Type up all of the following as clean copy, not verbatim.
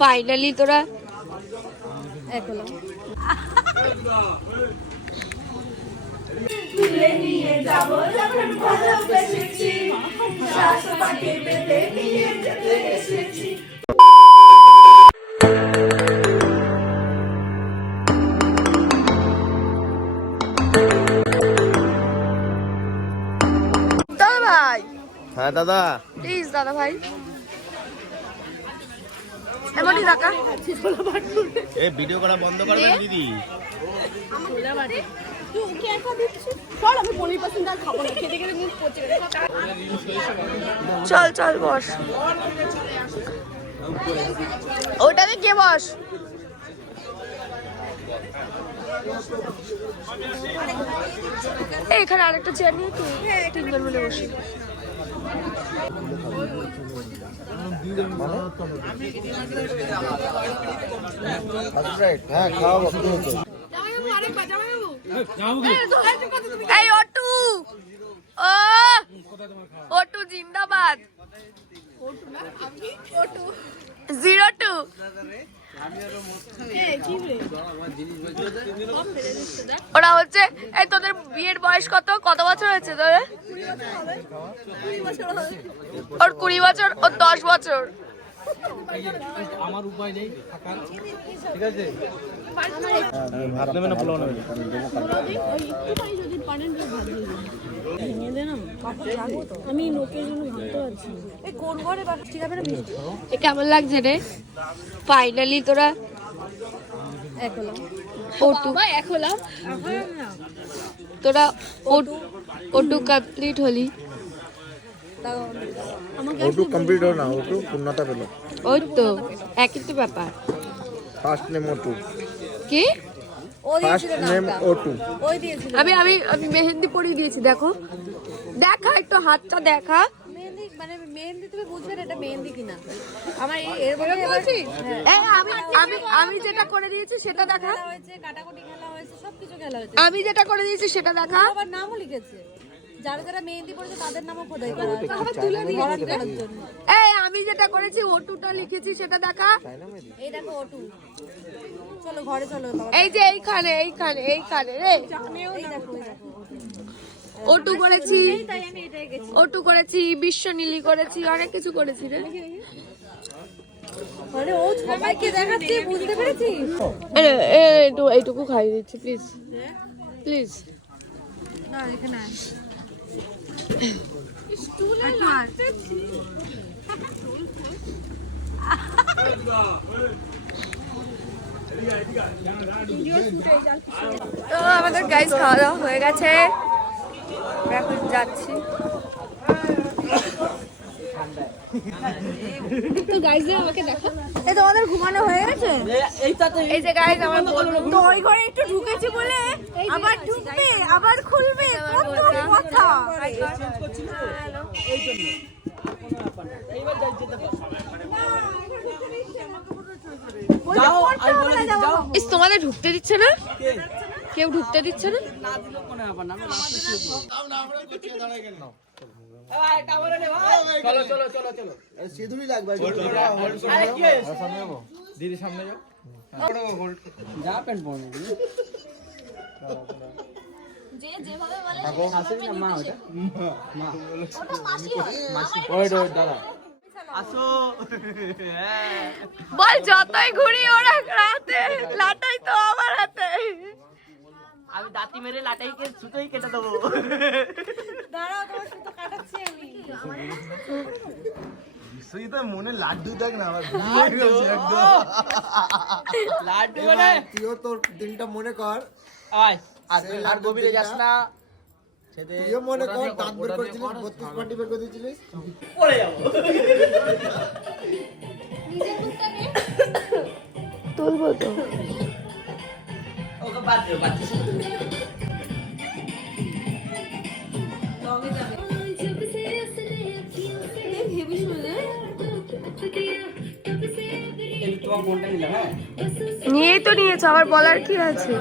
Finally তোরা নিয়ে যাবো যখন ভালোবেসেছি শ্বাস পাখি বেঁধে নিয়ে যেতে এসেছি। দাদা ভাই, হ্যাঁ দাদা, প্লিজ দাদা ভাই এমনই টাকা এই ভিডিও করা বন্ধ করবেন দিদি। চল চল বস, ওটাতে কে বস। এখানে আরেকটা চেয়ার নিয়ে তিনজন মিলে বসি। এই অটু, ও অটু জিন্দাবাদ। 02 ওরা হচ্ছে এই তোদের বিয়ের বয়স কত বছর হয়েছে তোদের? ওর 20 বছর, ওর 10 বছর। আমার উপায় নেই, ঠিক আছে? ভাত নেবে না পোলাও নেবে? কেমন লাগছে রে? ফাইনালি তোরা তোরা ওটু কমপ্লিট হলি। ওটু কমপ্লিট হলো না, ওটু পূর্ণতা পেল। ওই তো একই তো ব্যাপার। ফার্স্ট নেম ওটু। কি? ফার্স্ট নেম ওটু। আমি আমি আমি মেহেন্দি পরিয়ে দিয়েছি, দেখো দেখা, একটু হাতটা দেখা। মেহেন্দি মানে মেহেন্দি তুমি বুঝবে না এটা মেহেন্দি কিনা। আমার এর মধ্যে বলছি আমি আমি আমি যেটা করে দিয়েছি সেটা দেখা। হয়েছে কাটাকুটি খেলা হয়েছে, সবকিছু খেলা হয়েছে। আমি যেটা করে দিয়েছি সেটা দেখা। আবার নামও লিখেছে, যারা যারা মেহেন্দি পড়েছে তাদের নামও খোদাই করা হয়েছে তুলে দিয়েছে করার জন্য। এই আমি যেটা করেছি ওটুটা লিখেছি সেটা দেখা। এই দেখো ওটু, চলো ঘরে চলো। এই যে এইখানে এইখানে এইখানে রে এই দেখো এই দেখো ওটু করেছি, তাই আমি এটাই গেছি। ওটু করেছি, বিশ্বনীলি করেছি, অনেক কিছু করেছি রে। আরে ও সবাইকে দেখাচ্ছি, বুঝতে পেরেছিস? এইটুকু খাইয়ে দিচ্ছি প্লিজ প্লিজ। না এখানে তো আমাদের গাইস খাওয়া দাওয়া হয়ে গেছে, এখন যাচ্ছি। তো গাইস আমাকে দেখো, এই তোমাদের ঘুমানো হয়ে গেছে? এই যে গাইস আমার বলবো তো ওই ঘরে একটু ঢুকেছি বলে আবার ঢুকবে আবার খুলবে, কত কথা। তোমাদের ঢুকতে দিচ্ছে না, কেউ ঢুকতে দিচ্ছে না। দিদি সামনে যাও, যা প্যান্ট পরে বল যতই ঘুরি ওরা রাতে লাটাই তো আমার হাতে। আমি দাঁতি মেরে লাটাইকে সুতোই কেটে দেবো। দাঁড়াও তোমার সুতো কাটাচ্ছি আমি। মনে লাড্ডু দেখ না, আমার লাড্ডু মানে তুইও তোর দিনটা মনে কর। আয় আর গভীরে যাস না, তুইও মনে কর দাঁত বের করেছিলিস, 32 পাটি বের করে দিয়েছিলিস। পড়ে যাবো। তুলবো তো ওকে বাদ দিও, বাদ দিও। নিয়েই তো নিয়েছো, আবার বলার কি আছে?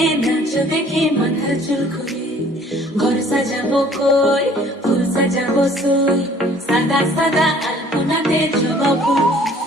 নাচো দেখে মাথার চুল খুলে ঘর সাজাবো কই ফুল সাজাবো সই সাদা সাদা আলপনাতে জবা ফুল